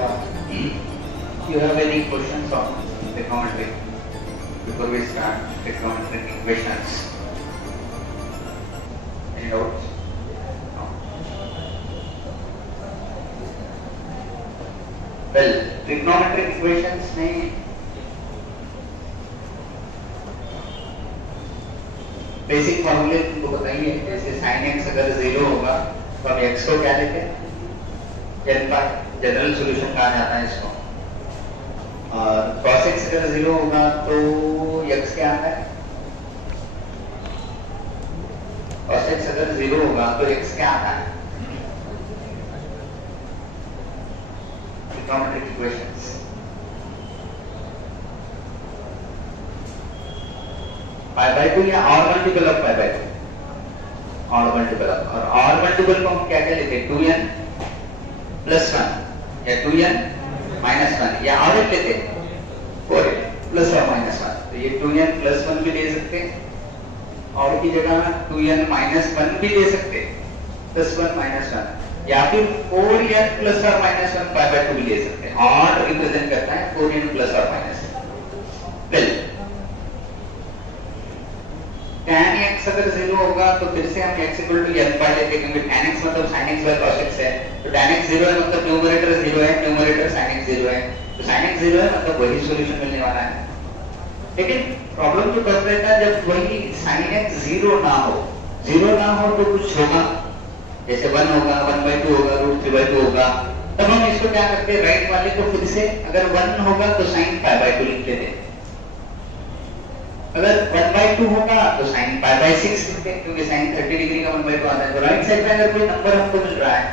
You have any questions on trigonometry before we start trigonometric equations? Any doubts? No. Well, trigonometric equations में basic फॉर्मूले तुमको बताइए, जैसे sin x अगर 0 होगा तो हम x को क्या लेते हैं? जनरल सॉल्यूशन कहा जाता है इसको। और cos x अगर 0 होगा तो x क्या आता है? cos x अगर 0 होगा तो x क्या आता है? Trigonometric equations। पाई बाय 2 या और मल्टीपल ऑफ पाई बाय 2, और मल्टीपल ऑफ, और मल्टीपल को हम क्या क्या लेते हैं? 2n प्लस 1 या 2n माइनस 1 या और एक लेते हैं 4n प्लस और माइनस 1। तो ये 2n प्लस 1 भी ले सकते हैं और की जगह 2n माइनस 1 भी ले सकते हैं, प्लस 1 माइनस 1, या फिर 4n प्लस और माइनस 1 पाई बाय 2 भी ले सकते हैं। और रिप्रेजेंट करता है 4n प्लस और माइनस 1। वेल, tan x अगर 0 होगा तो फिर से हम x equal to n pi लेते हैं, क्योंकि tan x मतलब sin x by cos x है। तो tan x 0 है मतलब न्यूमरेटर 0 है, न्यूमरेटर sin x 0 है, तो sin x 0 है मतलब वही सॉल्यूशन मिलने वाला है। लेकिन प्रॉब्लम तो तब रहता है जब वही sin x 0 ना हो तो कुछ होगा, जैसे 1 होगा, 1/2 होगा, √3/2 होगा। तब हम इसको क्या करते हैं, राइट वाले को फिर से अगर 1 होगा तो sin π/2 लिख लेते हैं, अगर 1/2 होगा तो sin π/6 लिखते हैं, क्योंकि sin 30 डिग्री का 1/2 आता है। तो राइट साइड में अगर कोई नंबर हमको मिल रहा है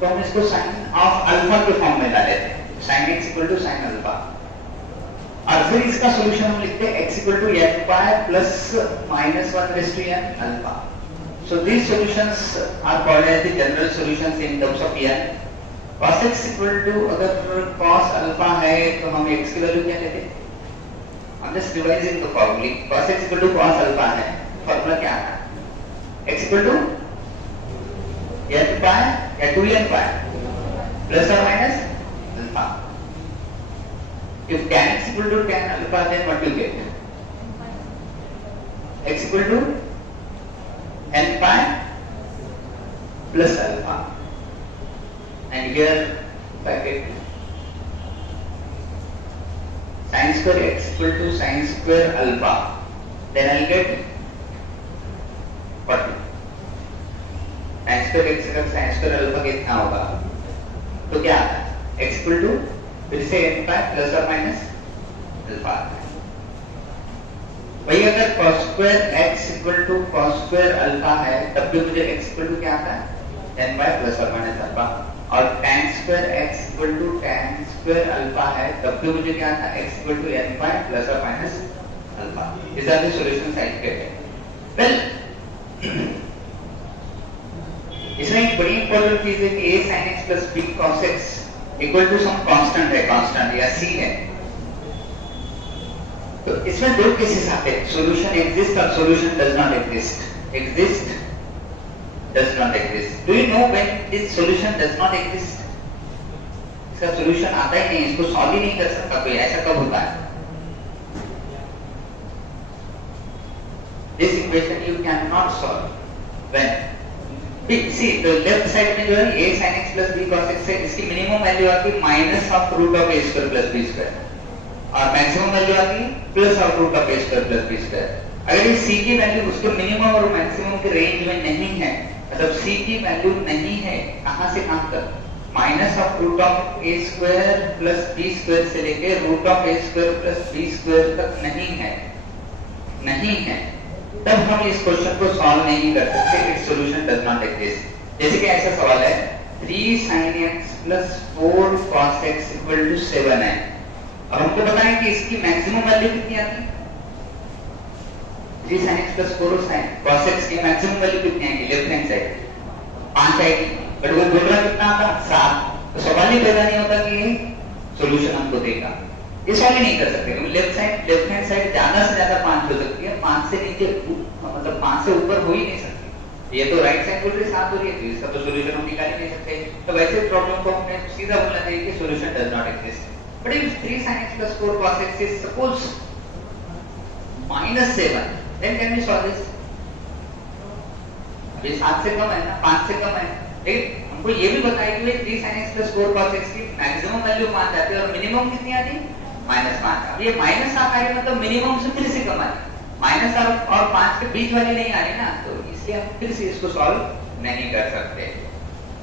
तो हम इसको sin ऑफ अल्फा के फॉर्म में ला लेते हैं, sin x equal to sin alpha. और फिर इसका सॉल्यूशन हम लिखते हैं x equal to n pi plus minus 1 raise to n alpha. So these solutions are called as the general solutions in terms of n। cos x equal to, अगर cos alpha है तो हम x की value क्या लेते हैं? I'm just revising the formula. cos x equal to cos alpha है, formula क्या आता है? x equal to n pi या 2n pi प्लस और minus alpha. If tan x equal to tan alpha, then what you get? x equal to n pi plus alpha, and here bracket sin square x equal to sin square alpha, then I'll get what? sin square x अगर sin square alpha कितना होगा तो क्या आता है? x equal to फिर से n pi plus और माइनस अल्फा आता है। वही अगर cos square x equal to cos square alpha है तब भी मुझे x equal to क्या आता है? n pi प्लस और माइनस अल्फा। और tan square x equal to tan square alpha है तब भी मुझे क्या आता है? x equal to n pi plus or minus alpha। These are the solutions I get। Well, इसमें एक बड़ी इंपॉर्टेंट चीज है कि a sin x plus b cos x equal to some constant है, constant या c है। तो इसमें दो केसेस आते हैं, solution exist और solution does not exist। exist does not exist। Do you know when this solution does not exist? इसका solution आता ही नहीं, इसको सॉल्व ही नहीं कर सकता कोई, ऐसा कब होता है? This equation you cannot solve when see the left side में जो है a sin x plus b cos x है, इसकी मिनिमम वैल्यू आती है minus of root of a square plus b square, और मैक्सिमम वैल्यू आती है plus of root of a square plus b square. अगर ये c की वैल्यू उसके मिनिमम और मैक्सिमम के रेंज में नहीं है, मतलब c की वैल्यू नहीं है, कहां से कहां तक? Minus of root of a square plus b square से लेके root of a square plus b square तक नहीं है, तब हम इस क्वेश्चन को सॉल्व नहीं कर सकते। It's solution does not exist. जैसे कि ऐसा सवाल है 3 sin x plus 4 cos x equal to 7 है। अब हमको बताएं कि इसकी मैक्सिमम वैल्यू कितनी आती है? 3 sin x plus 4 sin cos x की मैक्सिमम वैल्यू कितनी आएगी? लेफ्ट हैंड साइड 5 आएगी, बट वो बोल रहा कितना आता? 7। तो सवाल ही पैदा नहीं होता कि ये सॉल्यूशन हमको देगा, ये सॉल्व नहीं कर सकते, क्योंकि लेफ्ट हैंड साइड ज्यादा से ज्यादा 5 हो सकती है, 5 से नीचे मतलब 5 से ऊपर हो ही नहीं सकती। ये तो राइट साइड बोल रही 7 हो रही है, तो इसका तो सॉल्यूशन हम निकाल ही नहीं सकते। तो वैसे प्रॉब्लम को हमने सीधा बोलना चाहिए कि solution does not exist. But if 3 sin x plus 4 cos x is suppose -7, then can we solve this? अभी 7 से कम है ना, 5 से कम है, लेकिन हमको ये भी बताया कि 3 sin x plus 4 cos x की मैक्सिमम वैल्यू 5 आती है और मिनिमम कितनी आती है? -5। अब ये माइनस आ रही है मतलब मिनिमम से फिर से कम आ रही है, माइनस और 5 के बीच वाली नहीं आ रही ना, तो इसलिए हम फिर से इसको सॉल्व नहीं कर सकते।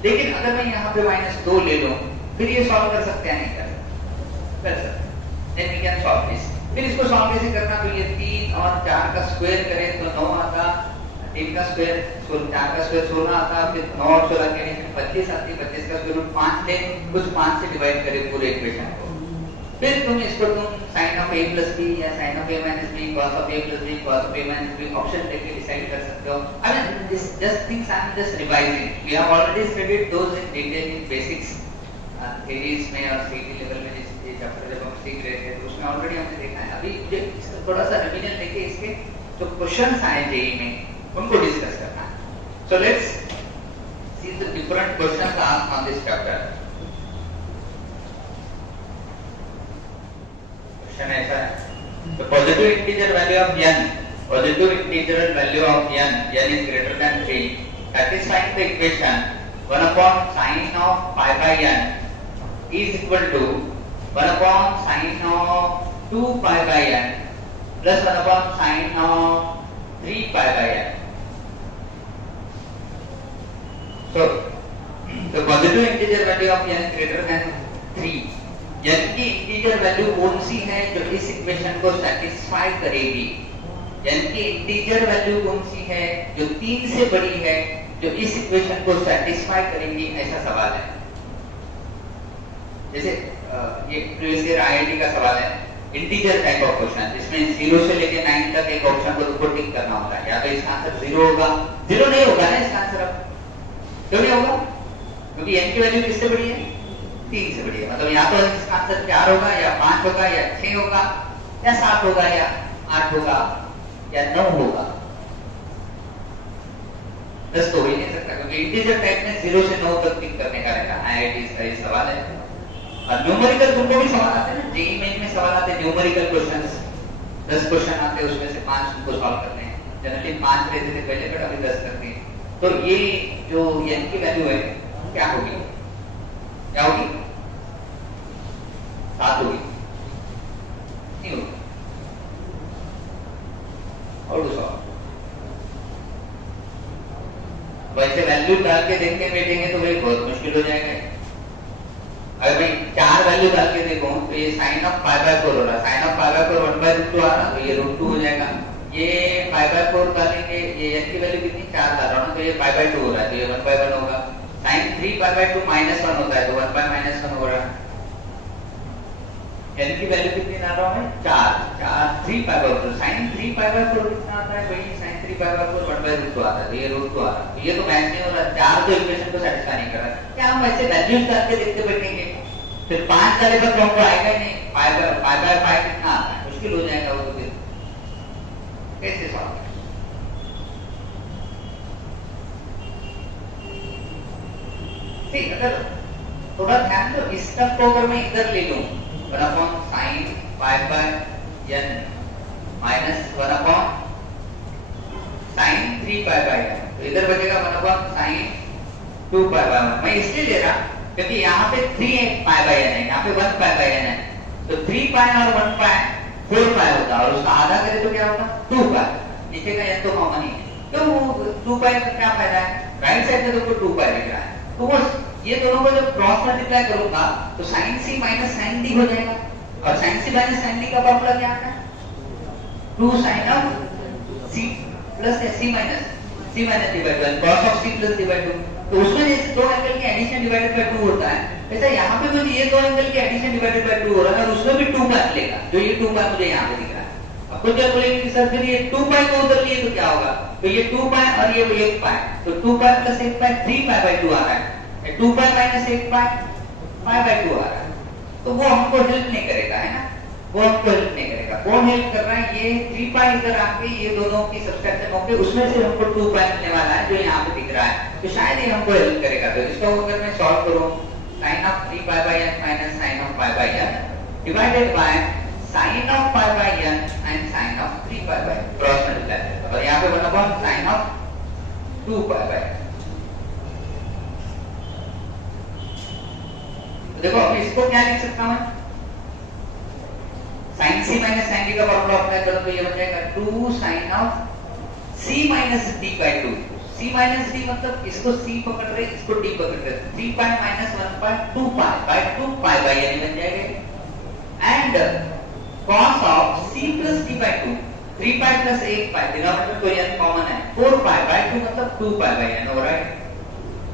लेकिन अगर मैं यहाँ पे -2 ले लूं, फिर ये सॉल्व कर सकते हैं नहीं कर सकते? Then we can solve this. फिर इसको सॉल्व कैसे करना? तो ये 3 और 4 का स्क्वायर करें तो 9 आता, 3 का स्क्वायर 4 का स्क्वायर 16 आता, फिर 9 और 16 के नीचे 25 आती, 25 का स्क्वायर रूट 5 ले, कुछ 5 से डिवाइड करें पूरे इक्वेशन को। फिर तुम इसको sin of a plus b या sin of a minus b, cos of a plus b, cos of a minus b option लेके डिसाइड कर सकते हो। I mean this just things I am just revising. We have already studied those in detail in basics theories में और CT level में जिस chapter जब हम सीख रहे थे तो उसमें ऑलरेडी हमने देखा है। अभी मुझे इसका थोड़ा सा रिवीजन लेके इसके जो क्वेश्चंस आए जेईई में उनको डिस्कस करना है। So let's see the different questions asked on this chapter. ऐसा है, the positive integer value of n, positive integer value of n is greater than 3, satisfying the equation 1 upon sin of pi by n is equal to 1 upon sin of 2 pi by n plus 1 upon sin of 3 pi by n. So the positive integer value of n greater than 3, n की integer value कौन सी है जो इस equation को satisfy करेगी? n की integer value कौन सी है जो 3 से बड़ी है जो इस इक्वेशन को सेटिस्फाई करेगी? ऐसा सवाल है। जैसे ये प्रीवियस ईयर आईआईटी का सवाल है, इंटीजर टाइप ऑफ क्वेश्चन जिसमें 0 से लेके 9 तक एक ऑप्शन को तुमको टिक करना होगा, या तो इसका आंसर 0 होगा, 0 नहीं होगा ना इसका आंसर। अब क्यों नहीं होगा? क्योंकि n की वैल्यू किससे बड़ी है? 3 से बड़ी है। मतलब या तो इसका आंसर 4 होगा या 5 होगा या 6 होगा या 7 होगा या 8 होगा या 9 होगा, 10 तो हो ही नहीं सकता क्योंकि इंटीजर टाइप में 0 से 9 तक टिक करने का रहता है। आईआईटी का ये सवाल है। और न्यूमेरिकल तुमको भी सवाल आते हैं ना, जेईई मेन में सवाल आते हैं न्यूमेरिकल क्वेश्चंस, 10 क्वेश्चन आते हैं उसमें से 5 तुमको सॉल्व करने हैं। जनरली 5 रहते थे पहले, बट अभी 10 करते हैं। तो ये जो n की वैल्यू है क्या होगी? क्या होगी? 7 होगी, नहीं होगी? और दूसरा वैसे वैल्यू डाल के देखने बैठेंगे तो भाई बहुत मुश्किल हो जाएगा। अगर भाई 4 वैल्यू डाल के देखो तो ये sin of pi by 4 हो रहा है, sin of pi by 4 1/√2 आ रहा, तो ये √2 हो जाएगा। ये pi by 4 डालेंगे, ये n की वैल्यू कितनी 4 डाल रहा हूं, तो ये pi by 2 हो रहा है, तो ये 1/1 होगा। sin 3 pi by 2 -1 होता है, तो 1/-1 हो रहा है। n की वैल्यू कितनी डाल रहा हूं मैं? 4 3 pi by 4, sin 3 pi by 4 कितना आता है भाई? sin 3 pi by 4 1/√2 आता है, तो ये √2 आ रहा है। ये तो मैच नहीं हो रहा, 4 तो इक्वेशन को सेटिस्फाई नहीं कर रहा। क्या हम वैसे वैल्यूज डाल के देखते बैठेंगे? फिर 5 डाले पर तो हमको आएगा ही नहीं। pi by 5 कितना आता है? मुश्किल हो जाएगा वो। फिर कैसे सॉल्व? ठीक, अगर थोड़ा ध्यान दो, इस स्टेप को अगर मैं इधर ले लूं 1 upon sin pi by n minus 1 upon sin 3 pi by n, तो इधर बचेगा 1 upon sin 2 pi by 1। मैं इसलिए ले रहा क्योंकि यहाँ पे 3 pi by n है, यहाँ पे 1 pi by n है, तो 3 pi और 1 pi 4 pi होता है, और उसका आधा करें तो क्या होगा? 2 pi। नीचे का n तो कॉमन ही है, तो 2 pi का क्या फायदा है? राइट साइड में तो 2 pi दिख रहा है, तो वो ये दोनों को जब क्रॉस मल्टीप्लाई करूंगा तो sin c minus sin d हो जाएगा। और sin c minus sin d का फॉर्मूला क्या आता है? 2 sin of c plus c minus d by 2 cos of c plus d by 2। तो उसमें जैसे दो एंगल की एडिशन डिवाइडेड बाय 2 होता है, ऐसा यहाँ पे मुझे ये दो एंगल की एडिशन डिवाइडेड बाय 2 हो रहा है, और उसमें भी 2 pi मिलेगा, जो ये 2 pi मुझे यहाँ पे दिख रहा है। अब कुछ जब बोलेंगे सर फिर ये 2 pi को उधर लिए तो क्या होगा? तो ये 2 pi और ये 1 pi, तो 2 pi plus 1 pi 3 pi by 2 आ रहा है, 2 pi minus 1 pi pi by 2 आ रहा है, तो वो हमको हेल्प नहीं करेगा, है ना? वो हमको हेल्प नहीं करेगा। कौन हेल्प कर रहा है? ये 3 पाई इधर आके ये दोनों की सब्सट्रैक्शन होके उसमें से हमको 2 पाई मिलने वाला है जो यहाँ पे दिख रहा है, तो शायद ये हमको हेल्प करेगा। तो इसको अगर मैं सॉल्व करूँ, sine of 3 pi by n minus sine of pi by n divided by sine of pi by n and sine of 3 pi by cross multiply, और यहाँ पे 1 साइन ऑफ 2 पाई बाई। देखो अब इसको क्या लिख सकता हूं? Sine C minus sine D का फॉर्मूला अप्लाई करो तो ये बन जाएगा 2 sine of C minus D by 2। C minus D मतलब इसको सी पकड़ रहे, इसको डी पकड़ रहे, 3 pi minus 1 pi 2 pi by 2 pi by यानी बन जाएगा। And cos of C plus D by 2, 3 pi plus 1 pi, denominator तो n कॉमन है, 4 पाई बाई 2 मतलब 2 pi by n, alright.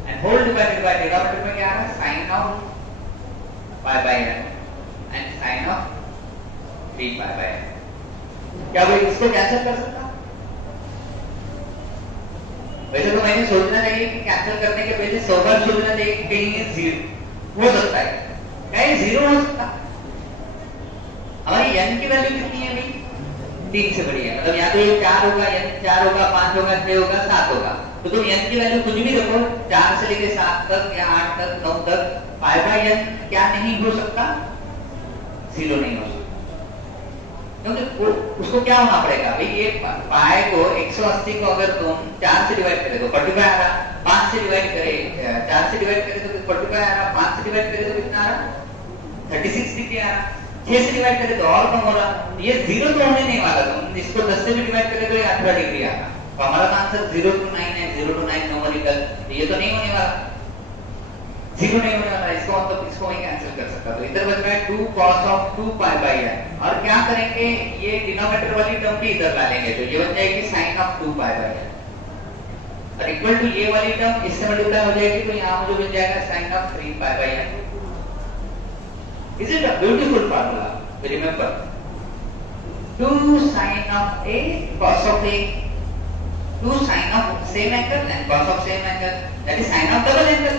And whole divided by denominator में क्या आ रहा है? Sine of pi by n and sine of 3 pi by n। क्या भाई इसको कैंसिल कर सकता? वैसे तो मैंने सोचना चाहिए कि कैंसिल करने के पहले 100 बार सोचना चाहिए कि कहीं ये 0 हो सकता है, क्या ये 0 हो सकता? हमारी n की वैल्यू कितनी है भाई? 3 से बड़ी है, मतलब या तो ये 4 होगा, n 4 होगा, 5 होगा, 6 होगा, 7 होगा। तो तुम n की वैल्यू कुछ भी रखो, 4 से लेके 7 तक या 8 तक, 9 तक, पाई बाई n क्या नहीं हो सकता? 0 नहीं हो सकता। क्योंकि उसको क्या होना पड़ेगा भाई? ये पाई को 180 को अगर तुम 4 से डिवाइड करे तो 45 आ रहा, 5 से डिवाइड करे 4 से डिवाइड करे तो 45 आ रहा, 5 से डिवाइड करे तो कितना आ रहा? 36 डिग्री आ रहा, 6 से डिवाइड करे तो और कम हो रहा। ये 0 तो होने नहीं वाला, तुम इसको 10 से भी डिवाइड करे तो ये 18 डिग्री आ रहा। तो हमारा आंसर 0 to 9 है, 0 to 9 न्यूमेरिकल, ये तो नहीं होने वाला, 0 नहीं होने वाला। इसको मतलब इसको वही कैंसिल कर सकता। तो इधर बच रहा है 2 cos of 2 pi by n, और क्या करेंगे? ये डिनोमिनेटर वाली टर्म भी इधर ला लेंगे, तो ये बन जाएगी sin of 2 pi by n, और इक्वल टू ये वाली टर्म इससे मल्टीप्लाई हो जाएगी, तो यहाँ मुझे मिल जाएगा sin of 3 pi by n। Is it a beautiful formula? Remember, 2 sin of a cos of a, 2 sin of same angle and cos of same angle, that is sin of double angle.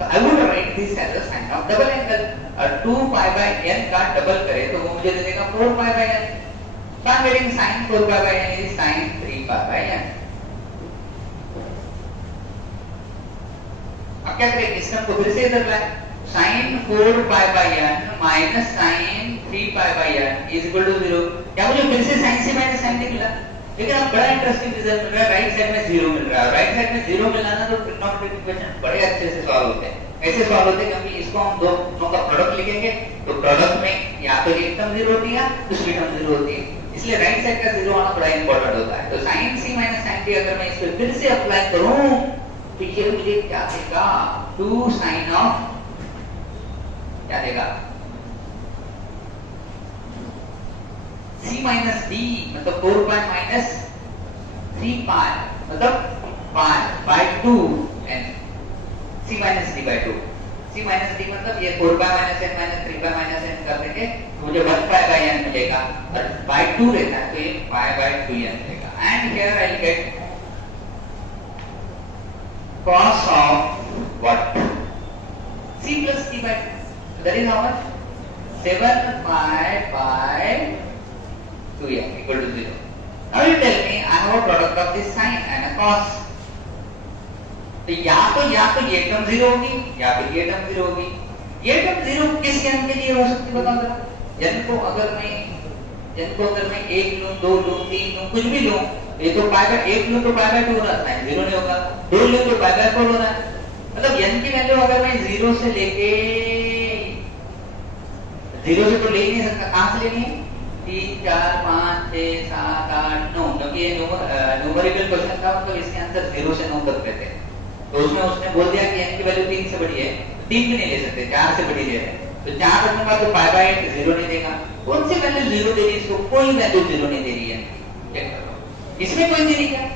So I would write this as a sin of double angle, और 2 pi by n का double करे तो वो मुझे दे देगा 4 pi by n। So I'm getting sin 4 pi by n is sin 3 pi by n। अब क्या करें? इस टर्म को फिर से इधर लाए, sin 4 pi by n minus sin 3 pi by n is equal to 0। क्या मुझे फिर से sin से माइनस sin डी मिला? लेकिन अब बड़ा इंटरेस्टिंग रिजल्ट मिल रहा है, राइट साइड में 0 मिल रहा है। राइट साइड में 0 मिलना ना तो ट्रिग्नोमेट्रिक इक्वेशन बड़े अच्छे से सॉल्व होते हैं। कैसे सॉल्व होते हैं? क्योंकि इसको हम दोनों का प्रोडक्ट लिखेंगे, तो प्रोडक्ट में या तो एक टर्म 0 होती है, दूसरी टर्म 0 होती है, इसलिए राइट साइड का 0 आना बड़ा इंपॉर्टेंट होता है। तो sin c minus sin t अगर मैं इस पे फिर से अप्लाई करूं तो ये मुझे क्या देगा? 2 sin ऑफ क्या देगा? c माइनस d मतलब 4 पाई माइनस 3 पाई मतलब pi by 2 n, c minus d by 2, c minus d मतलब ये 4 pi minus n minus 3 pi minus n करने के मुझे 1 पाई बाय n मिलेगा, और बाय 2 रहता है तो ये पाई बाय 2n मिलेगा। And here I get cos of what? c plus d by 2, that is how much? 7 pi by 2n equal to 0. Now you tell me I have a product of this sin and a cos. तो या तो ये term 0 होगी या फिर ये term 0 होगी। ये टर्म 0 किस n के लिए हो सकती है बताओ जरा? n को अगर मैं 1 लूं, 2 लूं, 3 लूं, कुछ भी लूं, ये तो पाई बाय 1 लूं तो पाई बाय 2 होना है, 0 नहीं होगा। 2 लूं तो पाई बाय 4 होना है। मतलब n की वैल्यू अगर मैं 0 से लेके 0 से तो ले नहीं सकता, कहां से लेनी है? 3 4 5 6 7 8 9, क्योंकि ये न्यूमेरिकल क्वेश्चन था तो इसके आंसर 0 से 9 तक रहते हैं। तो उसने बोल दिया कि n की वैल्यू 3 से बड़ी है, 3 भी नहीं ले सकते, 4 से बड़ी ले रहे हैं, तो 4 रखूंगा तो पाई बाय 8 0 नहीं देगा। कौन सी वैल्यू 0 दे रही है? इसको कोई वैल्यू 0 नहीं दे रही है। चेक करो इसमें कोई दे रही क्या?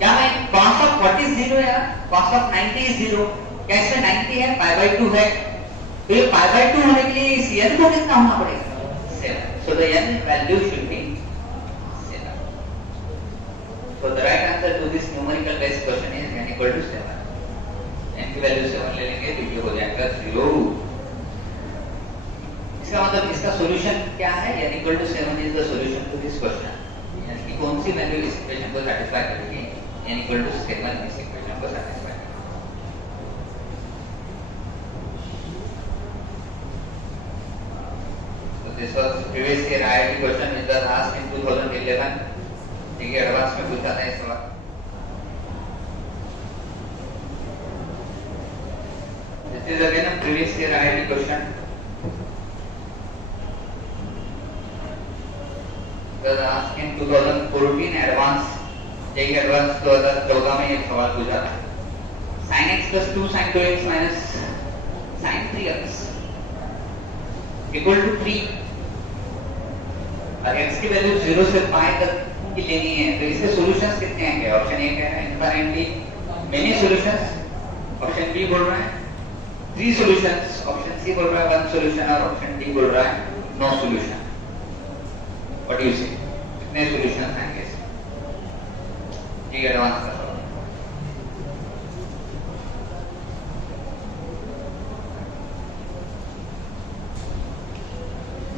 क्या मैं cos of what is 0 यार? cos of 90 is 0। क्या इसमें 90 है? पाई बाय 2 है, तो ये पाई बाय 2 होने के लिए इस n को कितना होना पड़ेगा? 7। So the n value should be 7। So the right answer to this numerical based question is n equal to 7। n की वैल्यू 7 ले लेंगे तो ये हो जाएगा 0। इसका मतलब सी वैल्यू इस इक्वेशन को सेटिस्फाई करेगी, n इक्वल टू 7 इस इक्वेशन को सेटिस्फाई करेगी। So this was previous year IIT question which was asked in 2011. ठीक है, एडवांस में पूछा था ये सवाल। This is again a previous year IIT question. Was asked in 2014 advance, JEE advance 2014 में ये सवाल पूछा था। sin x plus 2 sin 2x minus sin 3x equal to 3 और x की वैल्यू 0 से पाई तक की लेनी है, तो इसके सॉल्यूशंस कितने आएंगे? ऑप्शन ए कह रहा है infinitely many solutions, option B बोल रहा है 3 सॉल्यूशंस, ऑप्शन सी बोल रहा है 1 सॉल्यूशन और ऑप्शन डी बोल रहा है no solution. What do you say, कितने सॉल्यूशंस आएंगे इसमें? ये एडवांस का सवाल।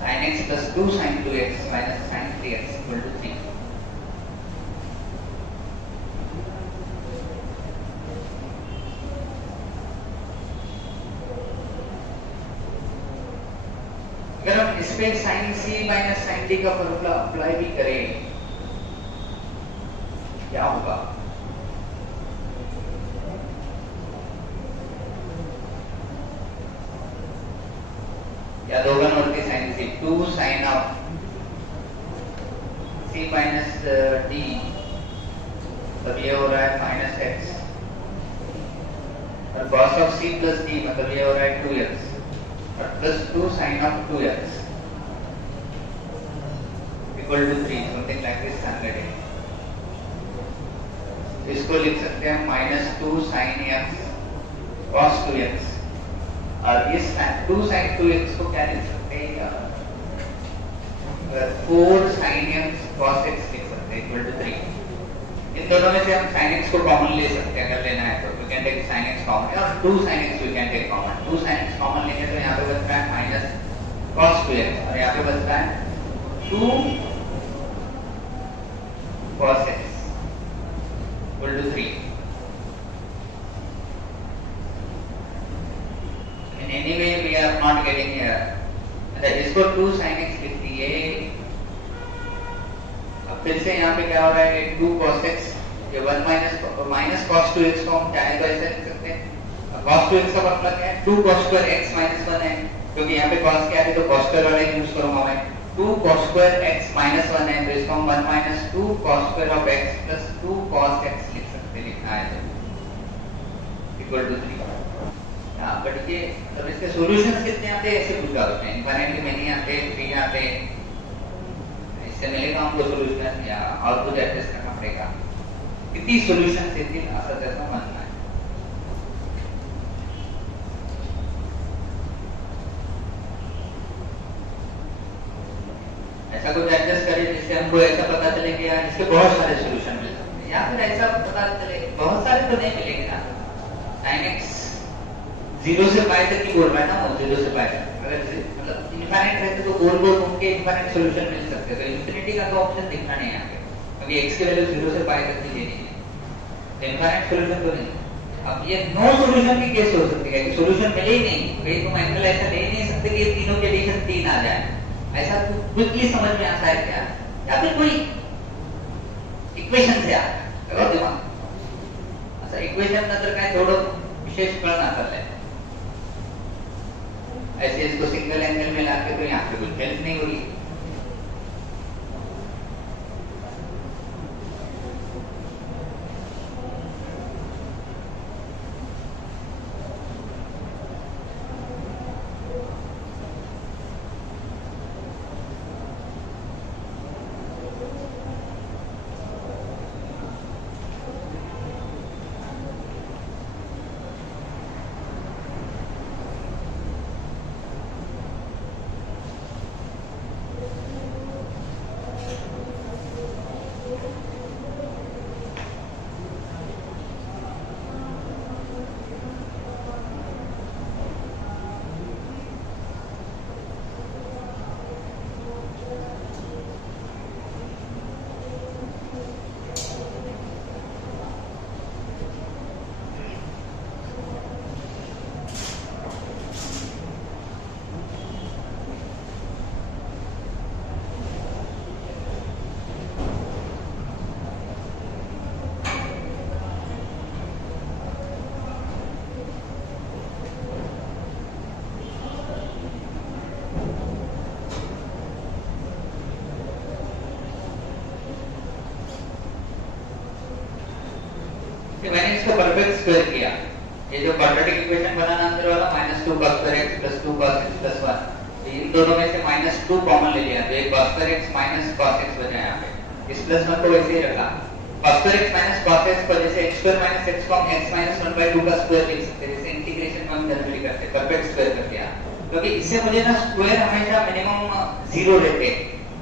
sin x plus 2 sin 2x minus sin 3x equal to 3. अगर हम इस पे sin c minus sin d का फॉर्मूला अप्लाई भी करें, क्या होगा? या दो गण और के sin c 2 sin of c minus d, तब ये हो रहा है minus x और cos of c plus d मतलब ये हो रहा है 2x और plus 2 sin of 2x equal to 3, something like this standard। इसको लिख सकते हैं minus 2 sin x cos 2x और इस 2 sin 2x को क्या लिख सकते हैं? 4 sin x cos x लिख सकते हैं equal to 3। इन दोनों में से हम sin x को कॉमन ले सकते हैं, अगर लेना है तो we can take sin x common और 2 sin x we can take common. 2 sin x common लेंगे तो यहाँ पे बचता है minus cos 2x और यहाँ पे बचता है 2 cos x equal to 3। Anyway, we are not getting here. इसको 2 sin x लिख दिए। अब फिर से यहाँ पे क्या हो रहा है? 2 cos x, ये 1 minus cos 2x को हम चाहे तो ऐसे लिख सकते हैं। cos 2x का मतलब क्या है? 2 cos square x minus 1 है, क्योंकि यहाँ पे cos क्या है तो cos square वाला यूज करूंगा मैं। 2 cos square x minus 1 है, तो इसको हम 1 minus 2 cos square of x plus 2 cos x लिख सकते हैं, लिखना है तो equal to 3। बट ये मतलब इसके सॉल्यूशंस कितने आते हैं ऐसे पूछा उसने, इनफाइनाइटली मेनी आते हैं, 3 आते हैं, इससे मिलेगा हमको सॉल्यूशन या और कुछ एडजस्ट करना पड़ेगा? कितनी सॉल्यूशंस देती है असर जैसा मानना है? ऐसा कुछ एडजस्ट करें जिससे हमको ऐसा पता चले कि यार इसके बहुत सारे सॉल्यूशन मिल सकते हैं, या फिर ऐसा पता चले बहुत सारे तो नहीं मिलेंगे ना। sin x 0 से पाई तक की बोल रहा है ना, वो 0 से पाई तक अगर मतलब इनफाइनाइट रहते तो गोल गोल घूम के इनफाइनाइट सॉल्यूशन मिल सकते, तो इंफिनिटी का तो ऑप्शन दिखना नहीं है यहाँ पे, क्योंकि x की वैल्यू 0 से पाई तक की लेनी है, तो इनफाइनाइट सॉल्यूशन तो नहीं। अब ये नो सॉल्यूशन की केस हो सकती है कि सॉल्यूशन मिले ही नहीं, कहीं तुम एंगल ऐसा ले नहीं सकते कि तीनों के एडिशन 3 आ जाए, ऐसा क्विकली समझ में आता है क्या? या फिर कोई इक्वेशन से आता है, लगाओ दिमाग। अच्छा इक्वेशन नंतर काय थोडं विशेष कळण चाललंय, ऐसे इसको सिंगल एंगल में लाके तो यहाँ पे कुछ हेल्प नहीं हो रही। कि मैंने इसको परफेक्ट स्क्वायर किया, ये जो क्वाड्रेटिक इक्वेशन बनाना अंदर वाला -2 cos square x + 2 cos x + 1, इन दोनों में से -2 कॉमन ले लिया तो एक cos square x - cos x बचा यहाँ पे, इस +1 को वैसे ही रखा। cos square x - cos x को जैसे x² - x को x - 1/2 का स्क्वायर लिख सकते हैं, जैसे इंटीग्रेशन में हम जनरली करते हैं, परफेक्ट स्क्वायर कर दिया, क्योंकि इससे मुझे ना स्क्वायर हमेशा मिनिमम 0 रहते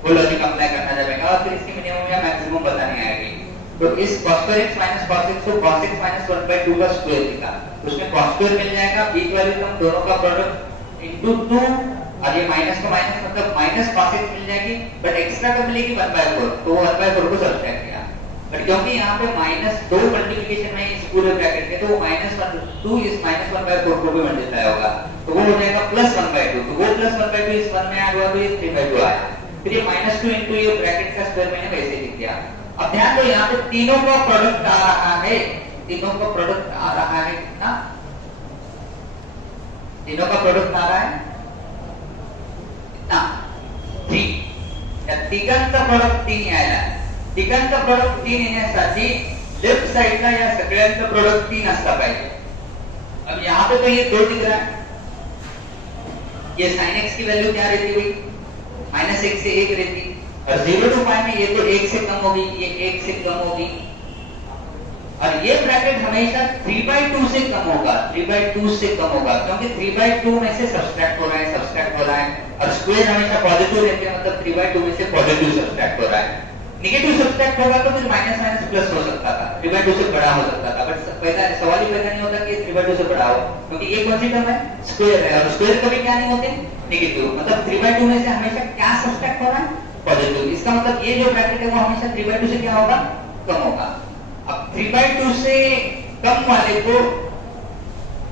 वो लॉजिक अप्लाई करना जाएगा और फिर इसकी मिनिमम या मैक्सिमम बतानी आएगी। तो इस cos square x - cos x को cos x - 1/2 का स्क्वायर लिखा, उसमें cos स्क्वायर मिल जाएगा, बीच वाले टर्म दोनों का प्रोडक्ट इनटू 2 और ये माइनस का माइनस मतलब -cos x मिल जाएगी, बट एक्स्ट्रा टर्म मिलेगी 1/4, तो 1/4 को सब्ट्रैक्ट किया। बट क्योंकि यहाँ पे -2 मल्टीप्लिकेशन में इस पूरे ब्रैकेट के, तो वो -2 इस -1/4 को भी मल्टीप्लाई होगा, तो वो हो जाएगा +1/2, तो वो +1/2 इस 1 में ऐड हुआ तो ये 3/2 आया। फिर ये -2 इनटू ये ब्रैकेट का स्क्वायर मैंने वैसे लिख दिया। अब ध्यान दो यहाँ पे तीनों का प्रोडक्ट आ रहा है, तीनों का प्रोडक्ट आ रहा है कितना? तीनों का प्रोडक्ट आ रहा है कितना? 3। या तिघांचा प्रोडक्ट 3 यायला, तिघांचा प्रोडक्ट 3 येण्यासाठी लेफ्ट साइडला या सगळ्यांचा प्रोडक्ट 3 असला पाहिजे। अब यहाँ पे तो ये 2 दिख रहा है, ये sin x की वैल्यू क्या रहती हुई? -1 से 1 रहती, और 0 to π में ये तो 1 से कम होगी, ये 1 से कम होगी, और ये ब्रैकेट हमेशा 3/2 से कम होगा, 3/2 से कम होगा, क्योंकि 3/2 में से सब्सट्रैक्ट हो रहा है, सब्सट्रैक्ट हो रहा है, और स्क्वायर हमेशा पॉजिटिव रहते हैं, मतलब 3/2 में से पॉजिटिव सब्सट्रैक्ट हो रहा है। नेगेटिव सब्सट्रैक्ट होगा तो फिर माइनस प्लस हो सकता था, 3/2 से बड़ा हो सकता था, बट पहला सवाल ही पैदा नहीं होता कि 3/2 से बड़ा हो, क्योंकि ये कौन सी टर्म है? स्क्वायर है, और स्क्वायर कभी क्या नहीं होते? नेगेटिव, मतलब 3/2 में से हमेशा क्या सब्सट्रैक्ट हो रहा है? पॉजिटिव। इसका मतलब ये जो ब्रैकेट है वो हमेशा 3/2 से क्या होगा? कम होगा। अब 3/2 से कम वाले को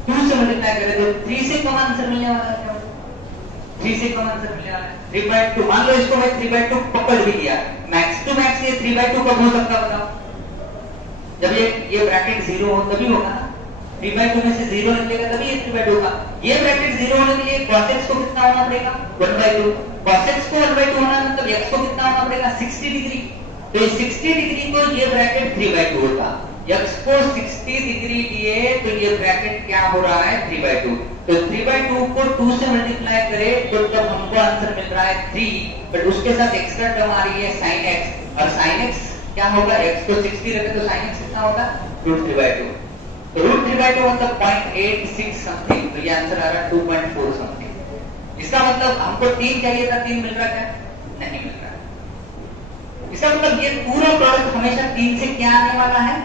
2 से मल्टीप्लाई करें तो 3 से कम आंसर मिलने वाला है, 3 से कम आंसर मिलने वाला है। 3/2 मान लो इसको मैं 3/2 पकड़ भी लिया, मैक्स टू मैक्स ये 3/2 कब हो सकता बताओ? जब ये ब्रैकेट 0 हो तभी होगा ना, 3/2 में से 0 निकलेगा तभी ये 3/2 होगा। ये ब्रैकेट 0 होने के लिए cos x को कितना होना पड़ेगा? 1/2। cos x को 1/2 होना मतलब x को कितना होना पड़ेगा? 60 डिग्री। तो ये 60 डिग्री को ये ब्रैकेट 3/2 होगा। x को 60 डिग्री लिए तो ये ब्रैकेट क्या हो रहा है? 3/2। तो 3/2 को 2 से मल्टीप्लाई करें तो तब हमको आंसर मिल रहा है 3, बट उसके साथ एक्स्ट्रा टर्म आ रही है sin x, और sin x क्या होगा? x को 60 रखे तो sin x कितना होगा? √3/2। तो √3/2 मतलब 0.86 समथिंग, तो ये आंसर आ रहा है 2.4 समथिंग। इसका मतलब हमको 3 चाहिए था, 3 मिल रहा है? नहीं मिल रहा है। इसका मतलब ये पूरा प्रोडक्ट हमेशा 3 से क्या आने वाला है?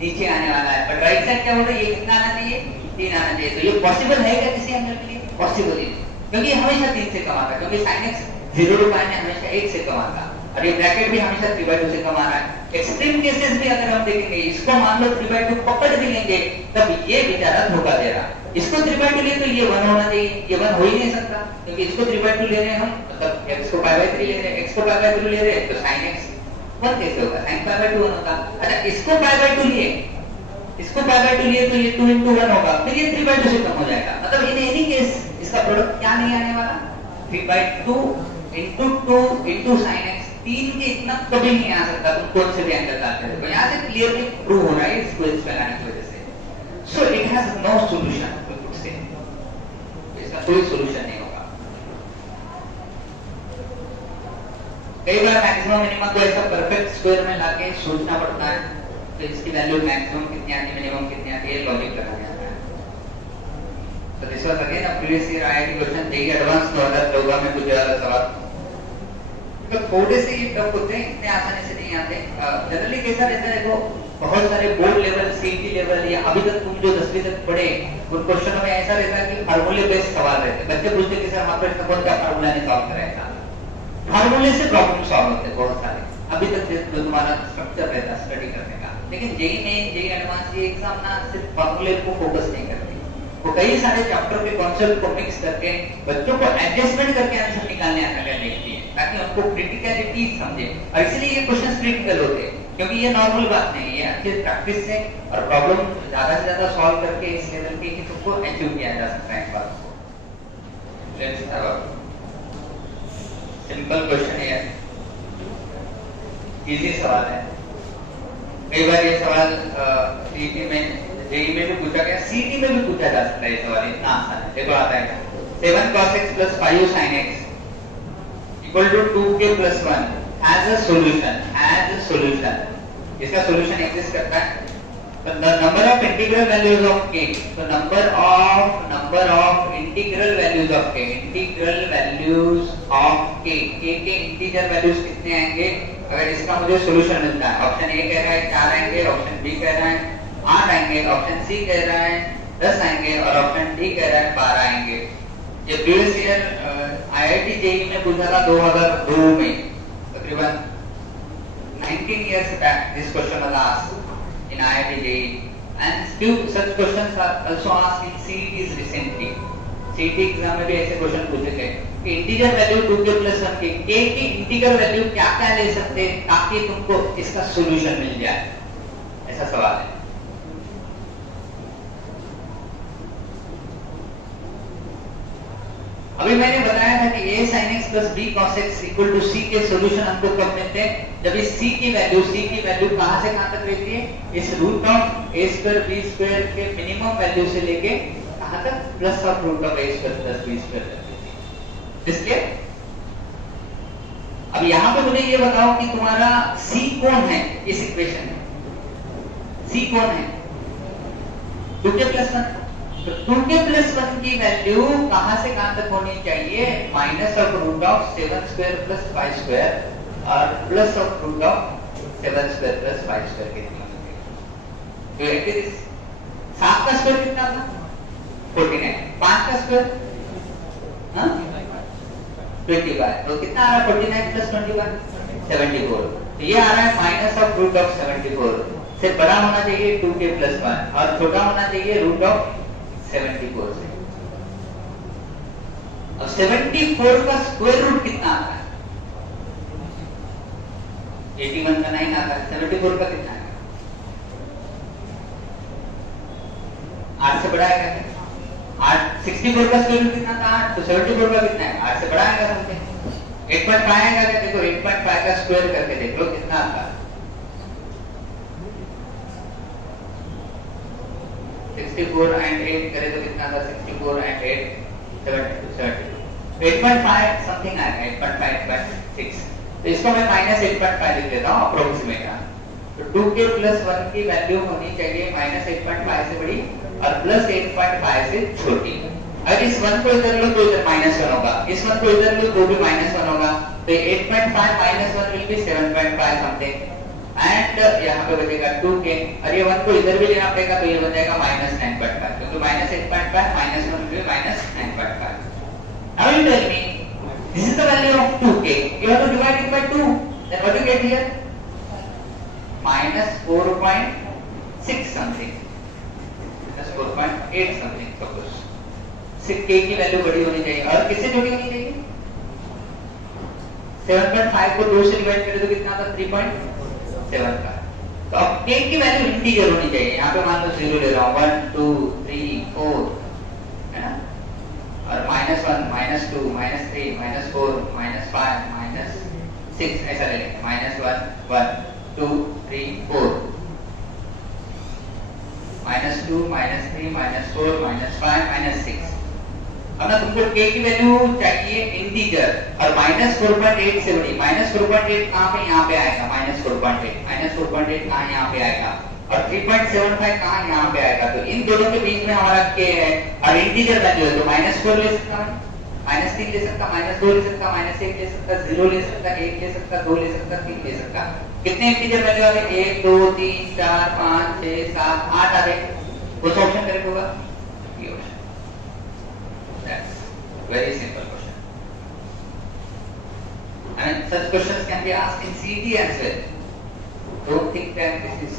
नीचे आने वाला है, बट राइट साइड क्या हो रहा है? ये कितना आना चाहिए? 3 आना चाहिए। तो ये पॉसिबल है क्या किसी एंगल के लिए? पॉसिबल ही, क्योंकि हमेशा 3 से कम आता है, क्योंकि sin x 0 to π में हमेशा 1 से कम आता है, और ये ब्रैकेट भी हमेशा 3/2 से कम आ रहा है। एक्सट्रीम केसेस भी अगर हम देखेंगे, इसको मान लो 3/2 पकड़ भी लेंगे, तब ये बेचारा धोखा दे रहा है। इसको 3/2 लिए तो ये 1 होना चाहिए, ये 1 हो ही नहीं सकता, क्योंकि इसको 3/2 ले रहे हैं हम, मतलब x को π/3 ले रहे हैं, x को π/3 ले रहे हैं, तो sin x 1 कैसे होगा? sin π/2 होगा। अच्छा, इसको π/2 लिए, इसको π/2 लिए तो ये 2 into 1 होगा, फिर ये 3/2 से कम हो जाएगा। मतलब इन एनी केस इसका प्रोडक्ट क्या नहीं आने वाला? 3/2 into 2 into sin x, 3 के इतना कभी नहीं आ सकता, तुम कौन से भी एंगल डालते हो। तो यहाँ से क्लियरली प्रूव हो रहा है इसको इस लगाने की वजह से। So it has no solution, we could say इसका कोई सॉल्यूशन नहीं होगा। कई बार मैक्सिमम मिनिमम को ऐसा परफेक्ट स्क्वायर में लाके सोचना पड़ता है, तो इसकी वैल्यू मैक्सिमम कितनी आती है, मिनिमम कितनी आती है, लॉजिक लगाना आता है। तो this was again a previous year IIT question, JEE advance 2014 में पूछा वाला सवाल। तो थोड़े से ये टफ होते हैं, इतने आसानी से नहीं आते। जनरली कैसा रहता है, देखो बहुत सारे बोर्ड लेवल, सीटी लेवल, या अभी तक तुम जो 10वीं तक पढ़े उन क्वेश्चनों में ऐसा रहता है कि फार्मूले बेस्ड सवाल रहते हैं। बच्चे पूछते कि सर हमारे प्रश्न कौन सा फार्मूला ने सॉल्व कराया था, फार्मूले से प्रॉब्लम सॉल्व होते हैं बहुत सारे, अभी तक जो तुम्हारा स्ट्रक्चर रहता है स्टडी करने का। लेकिन जेईई मेन, जेईई एडवांस, ये एग्जाम ना सिर्फ फार्मूले को फोकस नहीं करती, वो कई सारे चैप्टर के कॉन्सेप्ट को मिक्स करके बच्चों को एडजस्टमेंट करके आंसर निकालने आता है देखती है, ताकि उनको क्रिटिकलिटी समझे। और इसलिए ये क्वेश्चंस क्रिटिकल होते हैं, क्योंकि ये नॉर्मल बात नहीं है, अच्छे प्रैक्टिस से और प्रॉब्लम ज्यादा से ज्यादा सॉल्व करके इस लेवल के कि तुमको अचीव किया जा सकता है। एक बात को let's have a simple question है, इजी सवाल है। कई बार ये सवाल सीटी में, जेई में भी पूछा गया, सीटी में भी पूछा जा सकता है ये सवाल, इतना आसान है। देखो आता है 7 cos x plus 5 sin x equal to 2k plus 1 has a solution, has a solution। इसका solution एग्जिस्ट करता है। तो the number of integral values of k, so number of integral values of k, integral values of k के integer values कितने आएंगे अगर इसका मुझे सॉल्यूशन मिलता है? ऑप्शन ए कह रहा है 4 आएंगे, ऑप्शन बी कह रहा है 8 आएंगे, ऑप्शन सी कह रहा है 10 आएंगे और ऑप्शन डी कह रहा है 12 आएंगे। ये प्रीवियस ईयर आईआईटी जेईई में पूछा था 2002 में, तकरीबन 19 years back this question was asked in IIT JEE, and few such questions are also asked in CETs recently। CET exam में भी ऐसे क्वेश्चन पूछे गए कि इंटीजर वैल्यू 2k plus 1 के की इंटीजर वैल्यू क्या क्या ले सकते हैं ताकि तुमको इसका सॉल्यूशन मिल जाए, ऐसा सवाल है। अभी मैंने बताया था कि a sin x plus b cos x equal to c के सॉल्यूशन हमको कब मिलते हैं? जब इस c की वैल्यू कहां से कहां तक रहती है? इस root of a square b square के मिनिमम वैल्यू से लेके कहां तक? Plus of root of a square plus b square तक रहती है। इसलिए अब यहां पे मुझे ये बताओ कि तुम्हारा c कौन है इस इक्वेशन में? c कौन है? 2k plus 1। तो 2k plus 1 की वैल्यू कहां से कहां तक होनी चाहिए? Minus of root of 7 square plus 5 square और plus of root of 7 square plus 5 square कितनी होनी चाहिए? तो इट इज 7 का स्क्वायर कितना था? 49। 5 का स्क्वायर 25। तो कितना आ रहा है? 49 प्लस 21 74। तो ये आ रहा है माइनस ऑफ रूट ऑफ 74 से बड़ा होना चाहिए 2k plus 1 और छोटा होना चाहिए रूट ऑफ 74 से। अब 74 का स्क्वायर रूट कितना आता है? 81 का 9 आता है। 74 का कितना है? 8 से बड़ा है क्या? 8 64 का स्क्वायर रूट कितना था? 8। तो 74 का कितना है? 8 से बड़ा आएगा समझे। 8.5 आएगा क्या? देखो 8.5 का स्क्वायर करके देख लो कितना आता है। 64 and 8 करे तो कितना था? 64 and 8 72 8.5 समथिंग आएगा। 8.5 तो इसको मैं माइनस 8.5 लिख देता हूँ अप्रोक्सीमेट। तो 2k plus 1 की वैल्यू होनी चाहिए माइनस 8.5 से बड़ी और प्लस 8.5 से छोटी। अगर इस 1 को इधर लो तो इधर माइनस 1 होगा, इस 1 को इधर लो तो भी माइनस 1 होगा। तो 8.5 minus 1 will be 7.5 something and यहाँ पे बचेगा 2k और ये 1 को इधर भी लेना पड़ेगा तो ये बन जाएगा माइनस 9.5 क्योंकि minus 8.5 minus 1 will be minus 9.5। Now you tell me this is the value of 2k, you have to divide it by 2, then what you get here? minus 4.6 something, minus 4.8 something suppose। 6k की value बड़ी होनी चाहिए और किससे छोटी होनी चाहिए? 7.5 को 2 से डिवाइड करें तो कितना आता? 3.7 का। तो अब k की वैल्यू इंटीजर होनी चाहिए। यहाँ पे मान लो 0 ले रहा हूँ, 1 2 3 4 है ना, और -1 -2 -3 -4 -5 -6 ऐसा ले लेंगे। -1 1 2 3 4 -2 -3 -4 -5 -6। अब ना तुमको k की वैल्यू चाहिए इंटीजर और -4.8 से बड़ी। -4.8 कहाँ पे? यहाँ पे आएगा -4.8 कहाँ? यहाँ पे आएगा और 3.75 कहाँ? यहाँ पे आएगा। तो इन दोनों के बीच में हमारा k है और इंटीजर वैल्यू है तो -4 ले सकता हूँ, -3 ले सकता, -2 ले सकता, -1 ले सकता, 0 ले सकता, 1 ले सकता, 2 ले सकता, 3 ले सकता। कितने इंटीजर वैल्यू आ गए? 1 2 3 4 5 6 7 8 आ गए। कौन सा ऑप्शन करेक्ट होगा? ये option. That's very simple question. I mean, such questions can be asked in CET as well. Don't think that this is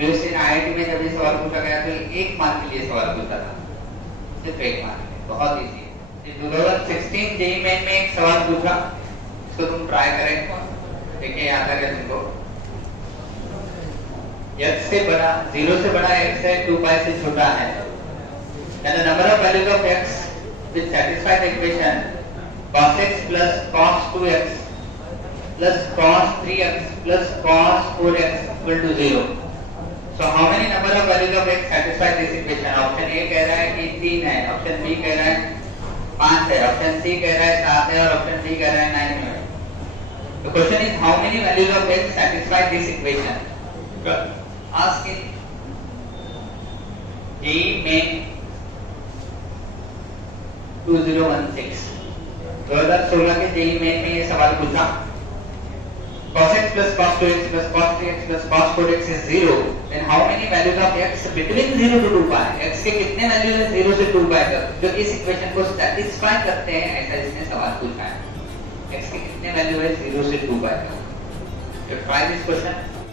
just in IIT में जब ये सवाल पूछा गया तो 1 मार्क के लिए सवाल पूछा था, सिर्फ 1 मार्क के लिए, बहुत इजी है। 2016 जेईई मेन में एक सवाल पूछा, इसको तुम ट्राई करें, देखिए याद आ गया तुमको। x से बड़ा 0 से बड़ा x है, 2 पाई से छोटा है, and the number of values of x which satisfy the equation cos x plus cos 2x plus cos 3x plus cos 4x equal to 0. So how many number of values of x satisfy this equation? Option A कह रहा है कि 3 है, option B कह रहा है 5 है, option C कह रहा है 7 है और ऑप्शन डी कह रहा है 9 है. The question is how many values of x satisfy this equation? Ask in JEE Main 2016. 2016 के JEE Main में ये सवाल पूछा. Cos x plus cos 2x plus cos 3x plus cos 4x is 0. Then how many values of x between 0 to 2 pi? x के कितने values है 0 से 2 pi तक जो इस इक्वेशन को सेटिस्फाई करते हैं, ऐसा इसने सवाल पूछा है. x के कितने वैल्यू है 0 से 2 pi तक. So try this question.